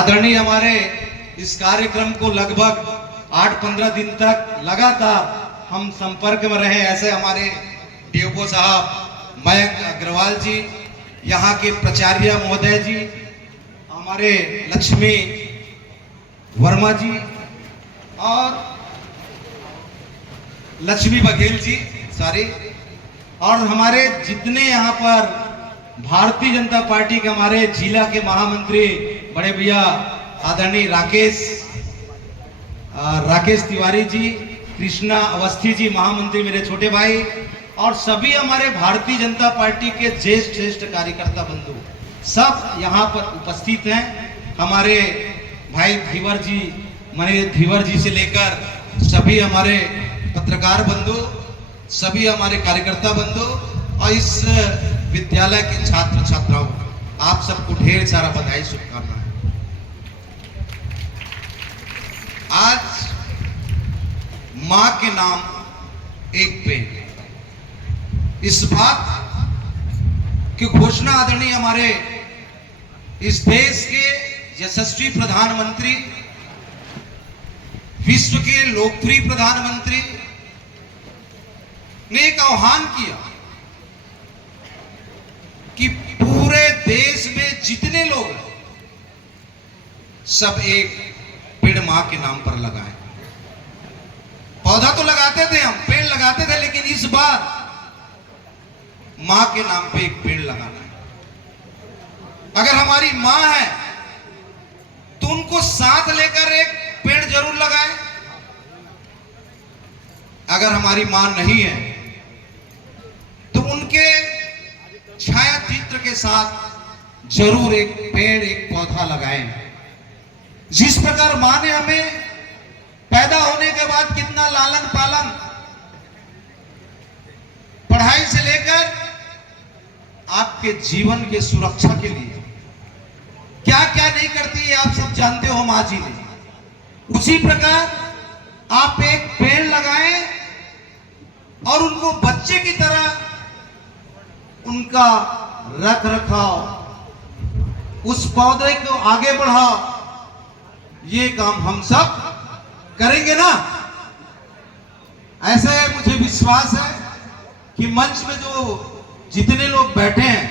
आदरणीय हमारे इस कार्यक्रम को लगभग 8-15 दिन तक लगातार हम संपर्क में रहे। ऐसे हमारे डीओपो साहब मयंक अग्रवाल जी, यहाँ के प्राचार्य महोदय जी, हमारे लक्ष्मी वर्मा जी और लक्ष्मी बघेल जी और हमारे जितने यहाँ पर भारतीय जनता पार्टी के हमारे जिला के महामंत्री बड़े भैया आदरणीय राकेश तिवारी जी, कृष्णा अवस्थी जी महामंत्री मेरे छोटे भाई, और सभी हमारे भारतीय जनता पार्टी के श्रेष्ठ कार्यकर्ता बंधु सब यहाँ पर उपस्थित हैं। हमारे भाई धीवर जी से लेकर सभी हमारे पत्रकार बंधु, सभी हमारे कार्यकर्ता बंधु और इस विद्यालय के छात्र छात्राओं, आप सबको ढेर सारा बधाई शुभकामनाएं। आज मां के नाम एक पेड़, इस बात की घोषणा आदरणीय हमारे इस देश के यशस्वी प्रधानमंत्री, विश्व के लोकप्रिय प्रधानमंत्री ने एक आह्वान किया कि पूरे देश में जितने लोग हैं सब एक पेड़ मां के नाम पर लगाएं। पौधा तो लगाते थे हम, पेड़ लगाते थे, लेकिन इस बार मां के नाम पे एक पेड़ लगाना है। अगर हमारी मां है तो उनको साथ लेकर एक पेड़ जरूर लगाएं। अगर हमारी मां नहीं है तो उनके छाया चित्र के साथ जरूर एक पेड़, एक पौधा लगाएं। जिस प्रकार मां ने हमें पैदा होने के बाद कितना लालन पालन, पढ़ाई से लेकर आपके जीवन के सुरक्षा के लिए क्या क्या नहीं करती है आप सब जानते हो मां जी ने, उसी प्रकार आप एक पेड़ लगाएं और उनको बच्चे की तरह उनका रख रखाव, उस पौधे को आगे बढ़ाओ, ये काम हम सब करेंगे ना। ऐसे मुझे विश्वास है कि मंच में जो जितने लोग बैठे हैं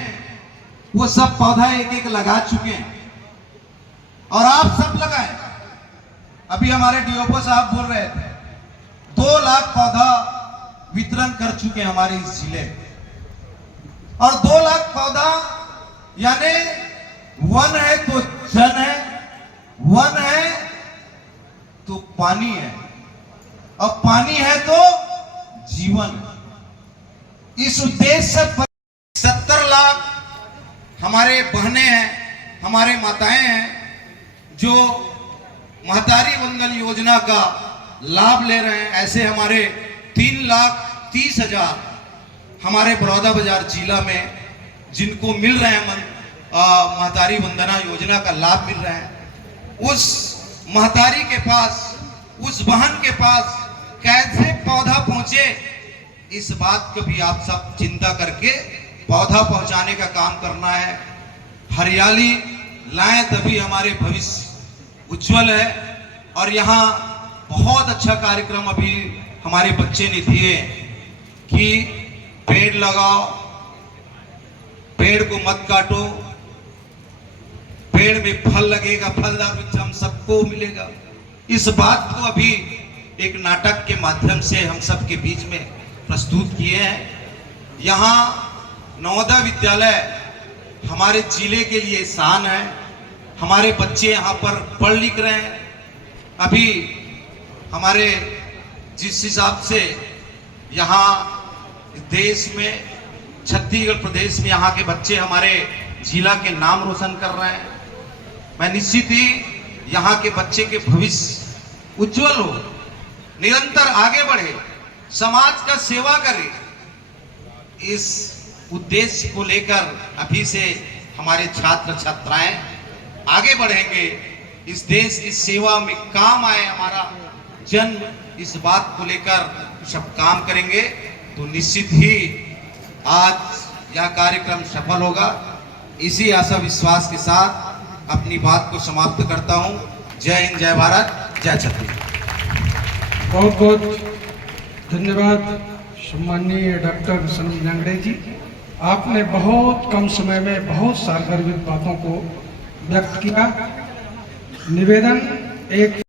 वो सब पौधा एक एक लगा चुके हैं और आप सब लगाएं। अभी हमारे डीओपो साहब बोल रहे थे 2 लाख पौधा वितरण कर चुके हैं हमारे इस जिले में, और 2 लाख पौधा यानी वन है तो जन है, वन है तो पानी है, और पानी है तो जीवन। इस उद्देश्य से 70 लाख हमारे बहनें हैं, हमारे माताएं हैं जो महतारी वंदन योजना का लाभ ले रहे हैं। ऐसे हमारे 3,30,000 हमारे बड़ौदा बाजार जिला में जिनको मिल रहे हैं महतारी वंदना योजना का लाभ मिल रहा है। उस महतारी के पास, उस बहन के पास कैसे पौधा पहुंचे, इस बात को भी आप सब चिंता करके पौधा पहुंचाने का काम करना है। हरियाली लाएं तभी हमारे भविष्य उज्जवल है। और यहाँ बहुत अच्छा कार्यक्रम अभी हमारे बच्चे ने दिए कि पेड़ लगाओ, पेड़ को मत काटो, पेड़ में फल लगेगा, फलदार वृक्ष हम सबको मिलेगा। इस बात को अभी एक नाटक के माध्यम से हम सबके बीच में प्रस्तुत किए हैं। यहाँ नवोदय विद्यालय हमारे जिले के लिए शान है। हमारे बच्चे यहाँ पर पढ़ लिख रहे हैं। अभी हमारे जिस हिसाब से यहाँ देश में, छत्तीसगढ़ प्रदेश में यहाँ के बच्चे हमारे जिला के नाम रोशन कर रहे हैं, मैं निश्चित ही यहाँ के बच्चे के भविष्य उज्जवल हो, निरंतर आगे बढ़े, समाज का सेवा करे। इस उद्देश्य को लेकर अभी से हमारे छात्र छात्राएं आगे बढ़ेंगे, इस देश की सेवा में काम आए हमारा जन्म, इस बात को लेकर सब काम करेंगे तो निश्चित ही आज यह कार्यक्रम सफल होगा। इसी आशा विश्वास के साथ अपनी बात को समाप्त करता हूं। जय हिंद, जय भारत, जय छत्तीसगढ़। बहुत बहुत धन्यवाद सम्माननीय डॉक्टर सनम जांगड़े जी। आपने बहुत कम समय में बहुत सारगर्भित बातों को व्यक्त किया। निवेदन एक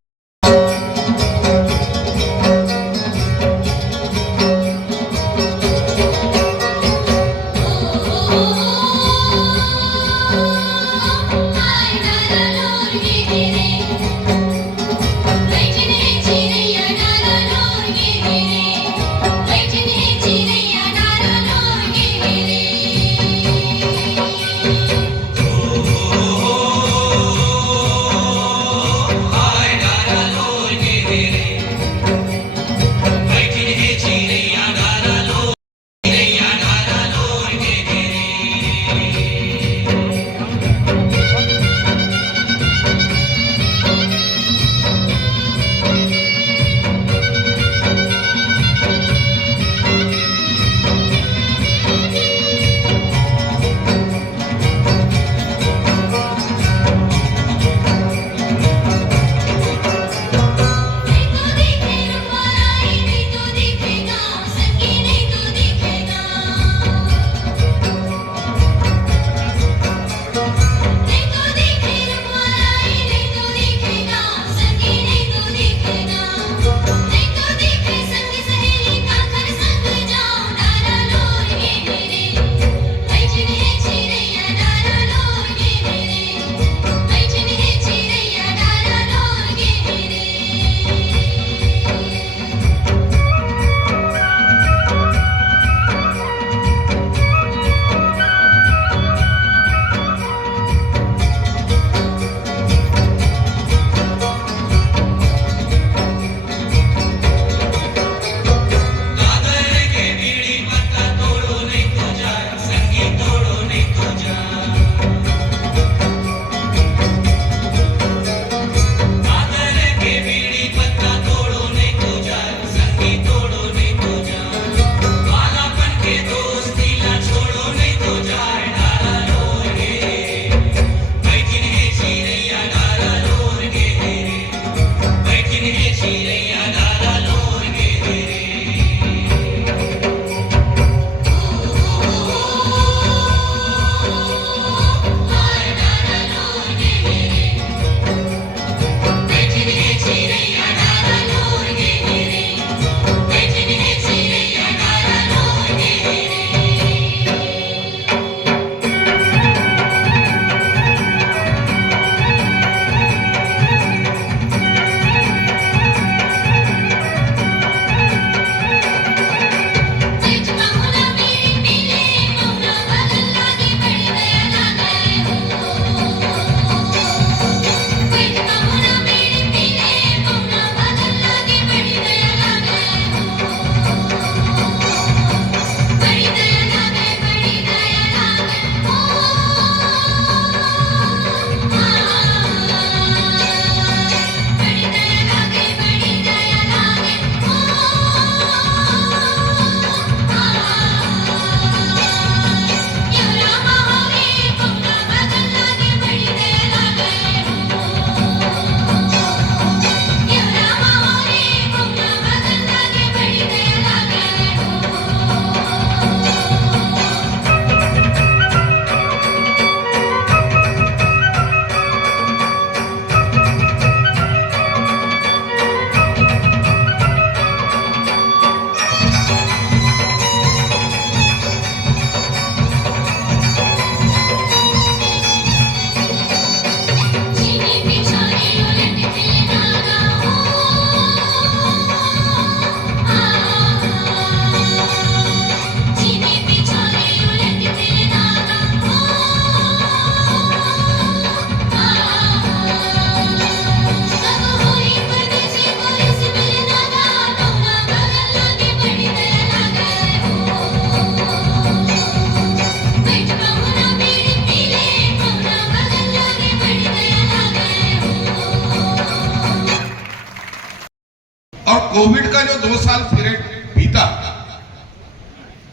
कोविड का जो 2 साल पीरियड बीता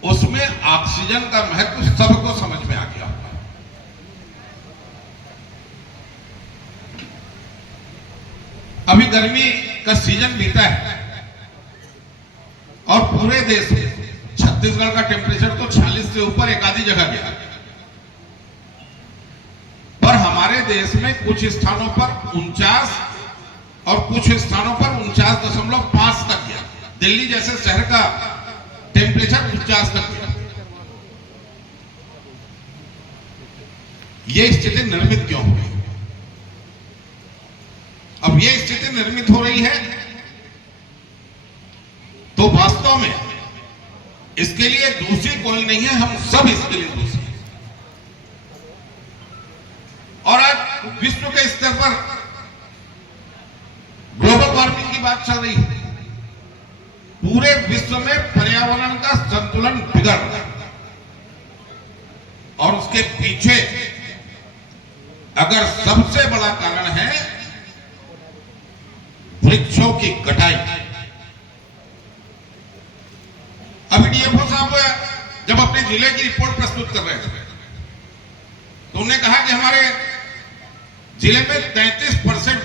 उसमें ऑक्सीजन का महत्व सबको समझ में आ गया। गर्मी का सीजन बीता है और पूरे देश में छत्तीसगढ़ का टेम्परेचर तो 46 से ऊपर एक आधी जगह गया, पर हमारे देश में कुछ स्थानों पर 49 और कुछ स्थानों पर 49.5 तक गया। दिल्ली जैसे शहर का टेम्परेचर 49 तक गया। यह स्थिति निर्मित क्यों हो रही? अब यह स्थिति निर्मित हो रही है तो वास्तव में इसके लिए दोषी कोई नहीं है, हम सब इसके लिए दोषी हैं। और आज विश्व के स्तर पर ग्लोबल वार्मिंग की बात चल रही है। पूरे विश्व में पर्यावरण का संतुलन बिगड़ रहा है और उसके पीछे अगर सबसे बड़ा कारण है वृक्षों की कटाई। अभी डीएफओ साहब जब अपने जिले की रिपोर्ट प्रस्तुत कर रहे थे तो उन्होंने कहा कि हमारे जिले में 33%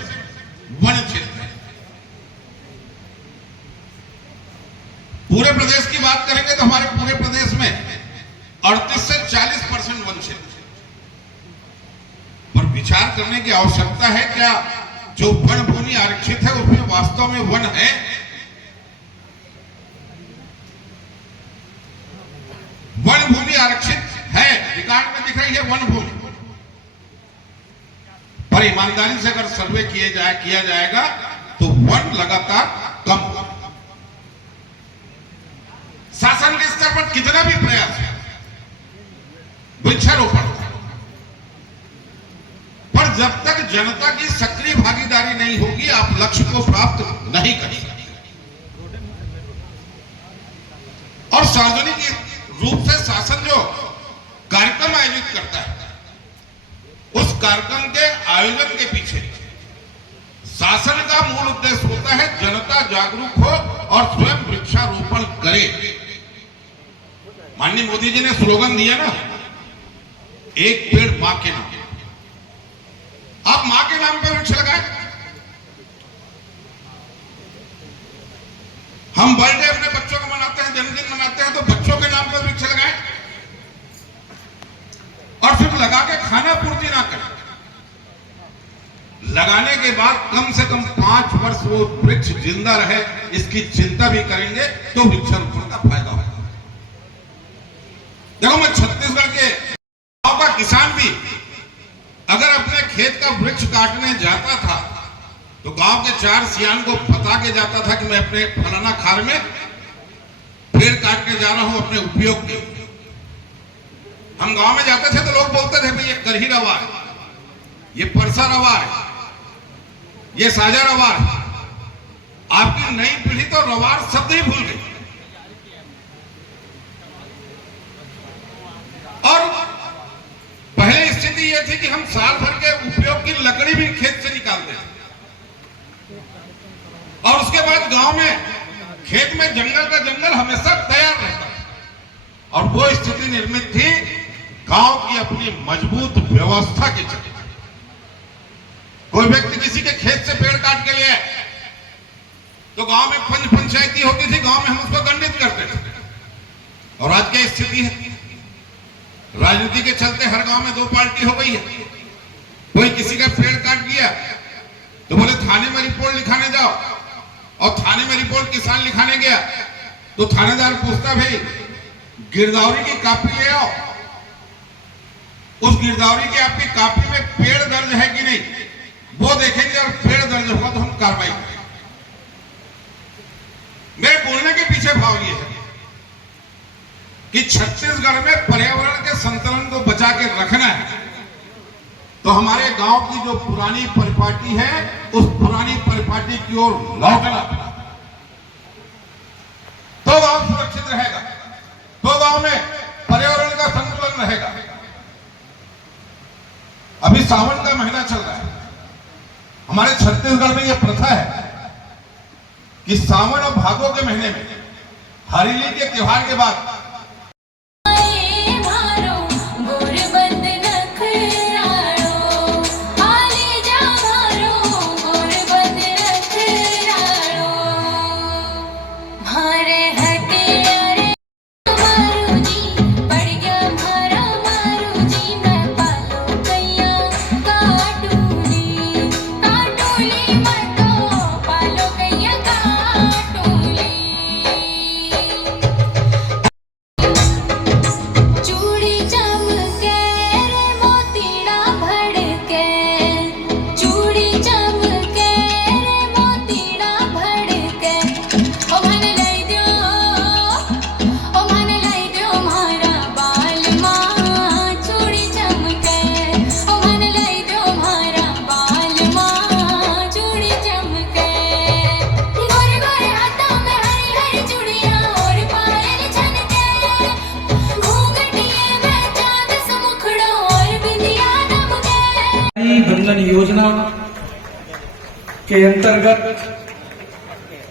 वन क्षेत्र है। पूरे प्रदेश की बात करेंगे तो हमारे पूरे प्रदेश में 38 से 40% वन क्षेत्र है। पर विचार करने की आवश्यकता है, क्या जो वन भूमि आरक्षित है उसमें वास्तव में वन है? वन भूमि आरक्षित है, रिकॉर्ड में दिख रही है वन भूमि, पर ईमानदारी से अगर सर्वे किया जाएगा तो वन लगातार कम होगा। शासन के स्तर पर कितना भी प्रयास है वृक्षारोपण, पर जब तक जनता की सक्रिय भागीदारी नहीं होगी आप लक्ष्य को प्राप्त नहीं कर सकते। और सार्वजनिक रूप से शासन जो कार्यक्रम आयोजित करता है उस कार्यक्रम के आयोजन के पीछे शासन का मूल उद्देश्य होता है जनता जागरूक हो और स्वयं वृक्षारोपण करे। माननीय मोदी जी ने स्लोगन दिया ना, एक पेड़ मां के नाम। आप मां के नाम पर वृक्ष लगाएं। हम बर्थडे अपने बच्चों को मनाते हैं, जन्मदिन मनाते हैं, तो बच्चों के नाम पर वृक्ष लगाएं और फिर लगा के खाना पूर्ति ना करें। लगाने के बाद कम से कम 5 वर्ष वो वृक्ष जिंदा रहे इसकी चिंता भी करेंगे तो वृक्षारोपण का फायदा होगा। देखो, मैं छत्तीसगढ़ के गांव का किसान भी अगर अपने खेत का वृक्ष काटने जाता था तो गांव के 4 सियान को बता के जाता था कि मैं अपने फलाना खार में पेड़ काटने जा रहा हूं अपने उपयोग के। हम गांव में जाते थे तो लोग बोलते थे भाई ये करही रवा है, ये परसा रवा है, ये साजा रवार है। आपकी नई पीढ़ी तो रवार शब्द ही भूल गई। और पहले स्थिति यह थी कि हम साल भर के उपयोग की लकड़ी भी खेत से निकालते थे और उसके बाद गांव में खेत में जंगल का जंगल हमेशा तैयार रहता था। और वो स्थिति निर्मित थी गांव की अपनी मजबूत व्यवस्था के चलते। कोई व्यक्ति किसी के खेत से पेड़ काट के ले आए तो गांव में पंचायती होती थी, गांव में हम उसको दंडित करते थे। और आज क्या स्थिति है? राजनीति के चलते हर गांव में 2 पार्टी हो गई है। कोई किसी का पेड़ काट दिया तो बोले थाने में रिपोर्ट लिखाने जाओ, और थाने में रिपोर्ट किसान लिखाने गया तो थानेदार पूछता भाई गिरदावरी की कॉपी ले आओ। उस गिरदावरी की आपकी कॉपी में पेड़ दर्ज है कि नहीं वो देखेंगे, और पेड़ दर्ज होगा तो हम कार्रवाई करेंगे। मेरे बोलने के पीछे भाव ये है कि छत्तीसगढ़ में पर्यावरण के संतुलन को बचा के रखना है तो हमारे गांव की जो पुरानी परिपाटी है उस पुरानी परिपाटी की ओर लौटना। तो गांव सुरक्षित रहेगा, तो गांव में पर्यावरण का संतुलन रहेगा। अभी सावन का महीना चल रहा है। हमारे छत्तीसगढ़ में यह प्रथा है कि सावन और भादो के महीने में हरेली के त्योहार के बाद योजना के अंतर्गत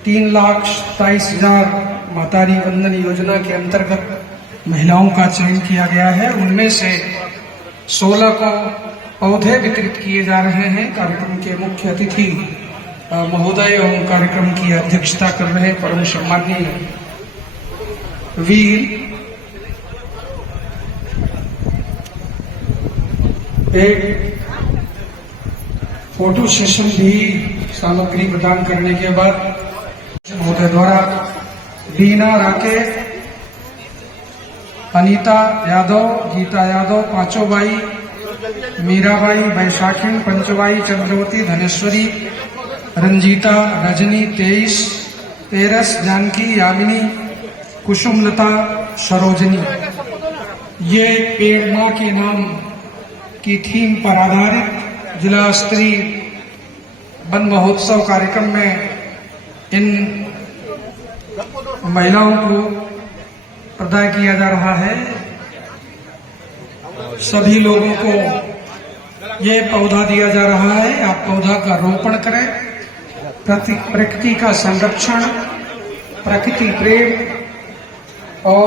3,27,000 मातारी वंदन योजना के अंतर्गत महिलाओं का चयन किया गया है। उनमें से 16 को पौधे वितरित किए जा रहे हैं। कार्यक्रम के मुख्य अतिथि महोदय एवं कार्यक्रम की अध्यक्षता कर रहे परम सम्माननीय वीर एक फोटो सेशन भी सामग्री प्रदान करने के बाद महोदय द्वारा बीना राकेश, अनीता यादव, गीता यादव, पांचों बाई, मीराबाई, बैशाखी, पंचबाई, चंद्रवती, धनेश्वरी, रंजीता, रजनी, 23, जानकी, यामिनी, कुसुमलता, सरोजनी, ये पेड़ मां के नाम की थीम पर आधारित जिला स्तरीय वन महोत्सव कार्यक्रम में इन महिलाओं को प्रदान किया जा रहा है। सभी लोगों को ये पौधा दिया जा रहा है। आप पौधा का रोपण करें। प्रकृति का संरक्षण, प्रकृति प्रेम और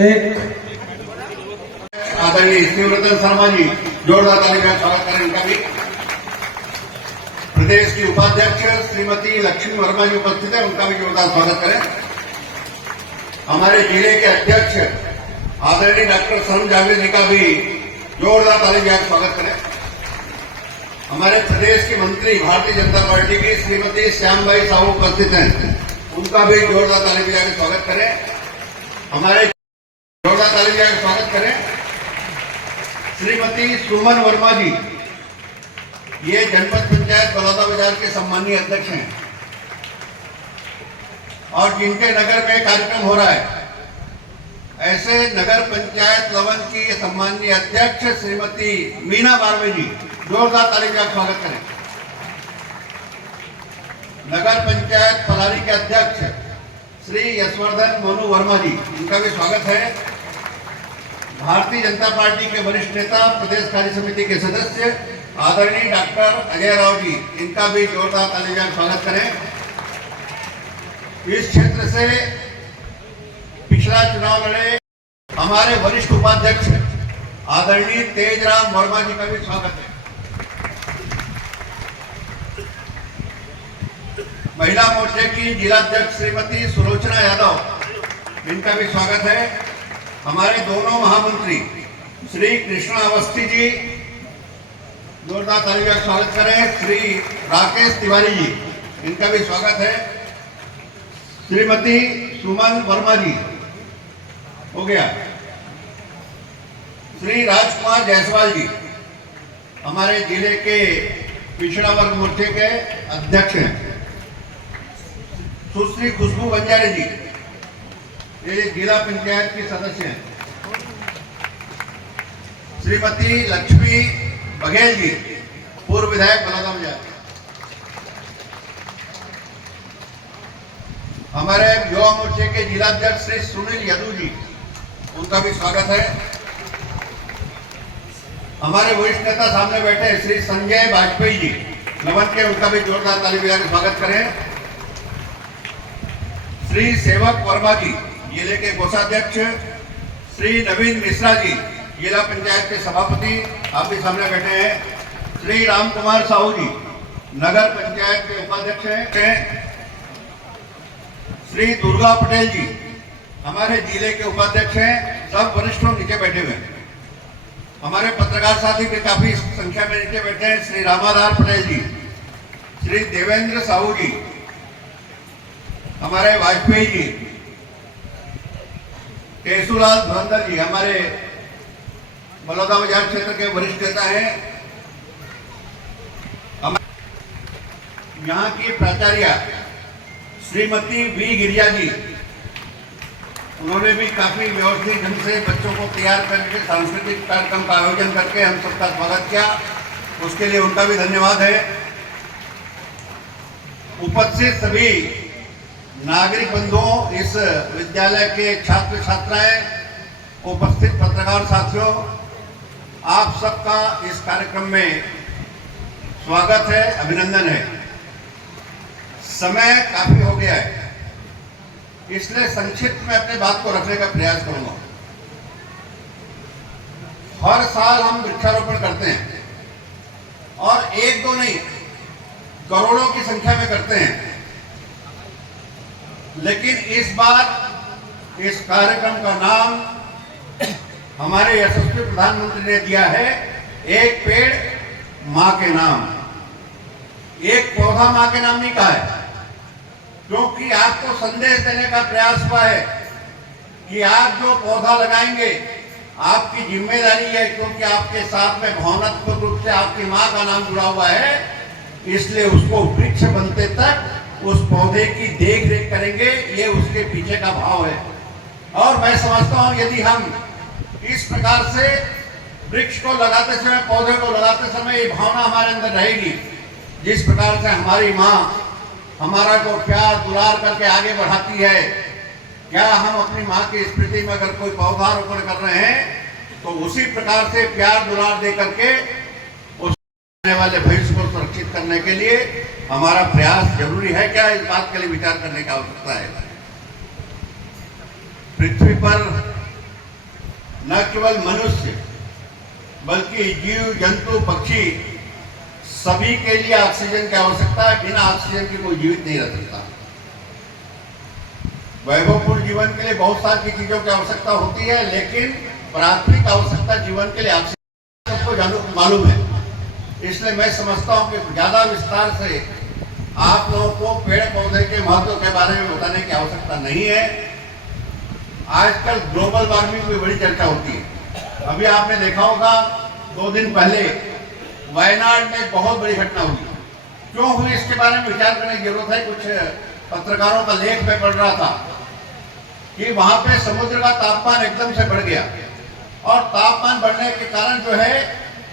एक आदरणीय शिवरतन शर्मा जी, जोरदार ताली का स्वागत करें इनका भी। प्रदेश की उपाध्यक्ष श्रीमती लक्ष्मी वर्मा जी उपस्थित है, उनका भी जोरदार स्वागत करें। हमारे जिले के अध्यक्ष आदरणीय डॉक्टर सनम जांगड़े जी का भी जोरदार ताली का स्वागत करें। हमारे प्रदेश की मंत्री भारतीय जनता पार्टी की श्रीमती श्यामबाई साहू उपस्थित हैं, उनका भी जोरदार ताली का स्वागत करें। हमारे जोरदार ताली का स्वागत करें श्रीमती सुमन वर्मा जी, ये जनपद पंचायत बलौदा बाजार के सम्मानीय अध्यक्ष हैं और जिनके नगर में कार्यक्रम हो रहा है। ऐसे नगर पंचायत लवन की सम्मानीय अध्यक्ष श्रीमती मीना बारवे जी, जोरदार ताली का स्वागत करें। नगर पंचायत पलारी के अध्यक्ष श्री यशवर्धन मोनू वर्मा जी, इनका भी स्वागत है। भारतीय जनता पार्टी के वरिष्ठ नेता, प्रदेश कार्य समिति के सदस्य आदरणीय डॉक्टर अजय राव जी, इनका भी जोरदार ताली का स्वागत करें। इस क्षेत्र से पिछला चुनाव लड़े हमारे वरिष्ठ उपाध्यक्ष आदरणीय तेजराम वर्मा जी का भी स्वागत है। महिला मोर्चे की जिलाध्यक्ष श्रीमती सुलोचना यादव, इनका भी स्वागत है। हमारे दोनों महामंत्री श्री कृष्णा अवस्थी जी, जोरदार ताली का स्वागत करें। श्री राकेश तिवारी जी, इनका भी स्वागत है। श्रीमती सुमन वर्मा जी, हो गया। श्री राजकुमार जायसवाल जी, हमारे जिले के पिछड़ा वर्ग मोर्चे के अध्यक्ष हैं। सुश्री खुशबू बंजारे जी, ये जिला पंचायत की सदस्य हैं। श्रीमती लक्ष्मी बघेल जी, पूर्व विधायक बलौदा बाजार। हमारे युवा मोर्चे के जिलाध्यक्ष श्री सुनील यदू जी, उनका भी स्वागत है। हमारे वरिष्ठ नेता सामने बैठे हैं श्री संजय वाजपेयी जी, लवन के, उनका भी जोरदार ताली बजाकर स्वागत करें। श्री सेवक वर्मा जी, जिले के कोषाध्यक्ष। श्री नवीन मिश्रा जी, जिला पंचायत के सभापति, आप भी सामने बैठे हैं। श्री राम कुमार साहू जी, नगर पंचायत के उपाध्यक्ष हैं। श्री दुर्गा पटेल जी, हमारे जिले के उपाध्यक्ष हैं। सब वरिष्ठ नीचे बैठे हुए हैं। हमारे पत्रकार साथी भी काफी संख्या में नीचे बैठे हैं। श्री रामाधार पटेल जी, श्री देवेंद्र साहू जी, हमारे वाजपेयी जी, केशुलाल धुरंधर जी, हमारे बलौदा बाजार क्षेत्र के वरिष्ठ नेता हैं। यहाँ की प्राचार्य श्रीमती वी गिरिजा जी, उन्होंने भी काफी व्यवस्थित ढंग से बच्चों को तैयार करके सांस्कृतिक कार्यक्रम का आयोजन करके हम सबका स्वागत किया, उसके लिए उनका भी धन्यवाद है। उपस्थित सभी नागरिक बंधुओं, इस विद्यालय के छात्र छात्राएं, उपस्थित पत्रकार साथियों आप सबका इस कार्यक्रम में स्वागत है, अभिनंदन है। समय काफी हो गया है, इसलिए संक्षिप्त में अपने बात को रखने का प्रयास करूंगा। हर साल हम वृक्षारोपण करते हैं और एक दो नहीं, करोड़ों की संख्या में करते हैं। लेकिन इस बार इस कार्यक्रम का नाम हमारे यशस्वी प्रधानमंत्री ने दिया है, एक पेड़ मां के नाम। एक पौधा मां के नाम नहीं कहा है, क्योंकि आपको संदेश देने का प्रयास हुआ है कि आप जो पौधा लगाएंगे आपकी जिम्मेदारी है, क्योंकि आपके साथ में भावनात्मक रूप से आपकी मां का नाम जुड़ा हुआ है। इसलिए उसको वृक्ष बनते तक उस पौधे की देख रेख करेंगे, ये उसके पीछे का भाव है। और मैं समझता हूं यदि हम इस प्रकार से वृक्ष को लगाते समय, पौधे को लगाते समय ये भावना हमारे अंदर रहेगी, जिस प्रकार से हमारी माँ हमारा को प्यार दुलार करके आगे बढ़ाती है, क्या हम अपनी माँ की स्मृति में अगर कोई पौधारोपण कर रहे हैं तो उसी प्रकार से प्यार दुलार दे करके उस आने वाले भविष्य को सुरक्षित करने के लिए हमारा प्रयास जरूरी है क्या, इस बात के लिए विचार करने की आवश्यकता है। पृथ्वी पर न केवल मनुष्य बल्कि जीव जंतु पक्षी सभी के लिए ऑक्सीजन की आवश्यकता है। बिना ऑक्सीजन के कोई जीवित नहीं रह सकता। वैभवपूर्ण जीवन के लिए बहुत सारी चीजों की आवश्यकता होती है, लेकिन प्राथमिक आवश्यकता जीवन के लिए ऑक्सीजन सबको मालूम है। इसलिए मैं समझता हूं कि ज्यादा विस्तार से आप लोगों को पेड़ पौधे के महत्व के बारे में बताने की आवश्यकता नहीं है। आजकल ग्लोबल वार्मिंग की बड़ी चर्चा होती है। अभी आपने देखा होगा 2 दिन पहले वायनाड में बहुत बड़ी घटना हुई। क्यों हुई इसके बारे में विचार करने की जरूरत है। कुछ पत्रकारों का लेख में पढ़ रहा था कि वहां पे समुद्र का तापमान एकदम से बढ़ गया और तापमान बढ़ने के कारण जो है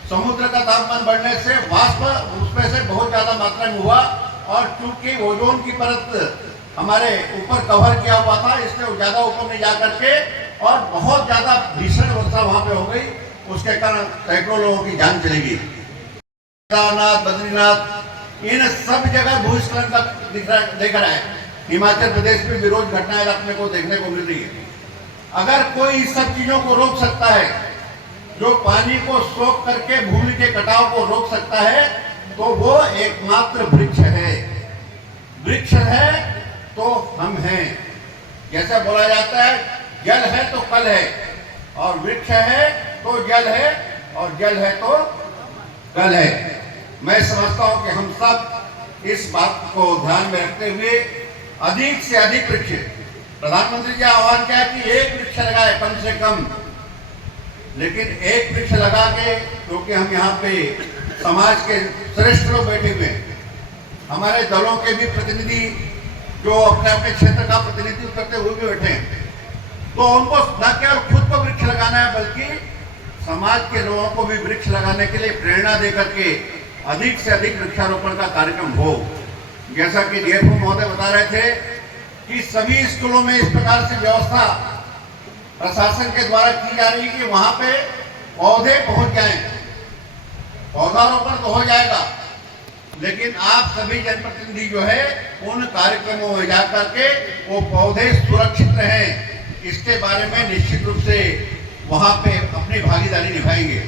समुद्र का तापमान बढ़ने से वाष्प उसमें से बहुत ज्यादा मात्रा में हुआ, और चूंकि ओजोन की परत हमारे ऊपर कवर किया हुआ था, इसलिए वो ज्यादा ऊपर नहीं जा करके और बहुत ज्यादा भीषण वर्षा वहां पे हो गई। उसके कारण सैकड़ों लोगों की जान चली गई। केदारनाथ, बद्रीनाथ, इन सब जगह भूस्खलन का देख रहा है। हिमाचल प्रदेश में भी रोज घटनाएं अपने को देखने को मिल रही है। अगर कोई इस सब चीजों को रोक सकता है, जो पानी को सोख करके भूमि के कटाव को रोक सकता है, तो वो एकमात्र वृक्ष है। वृक्ष है तो हम हैं। जैसा बोला जाता है, जल है तो कल है, और वृक्ष है तो जल है, और जल है तो कल है। मैं समझता हूं कि हम सब इस बात को ध्यान में रखते हुए अधिक से अधिक वृक्ष, प्रधानमंत्री जी आह्वान किया कि एक वृक्ष लगाए कम से कम, लेकिन एक वृक्ष लगा के, क्योंकि हम यहाँ पे समाज के श्रेष्ठ लोग बैठे हुए हैं, हमारे दलों के भी प्रतिनिधि जो अपने अपने क्षेत्र का प्रतिनिधित्व करते हुए भी बैठे हैं, तो उनको न केवल खुद को वृक्ष लगाना है बल्कि समाज के लोगों को भी वृक्ष लगाने के लिए प्रेरणा देकर के अधिक से अधिक वृक्षारोपण का कार्यक्रम हो। जैसा कि डीएफओ महोदय बता रहे थे कि सभी स्कूलों में इस प्रकार से व्यवस्था प्रशासन के द्वारा की जा रही है कि वहां पे पौधे पहुंच जाएं। पौधारोपण तो हो जाएगा, लेकिन आप सभी जनप्रतिनिधि जो है उन कार्यक्रमों में जाकर के वो पौधे सुरक्षित रहें, इसके बारे में निश्चित रूप से वहां पे अपनी भागीदारी निभाएंगे।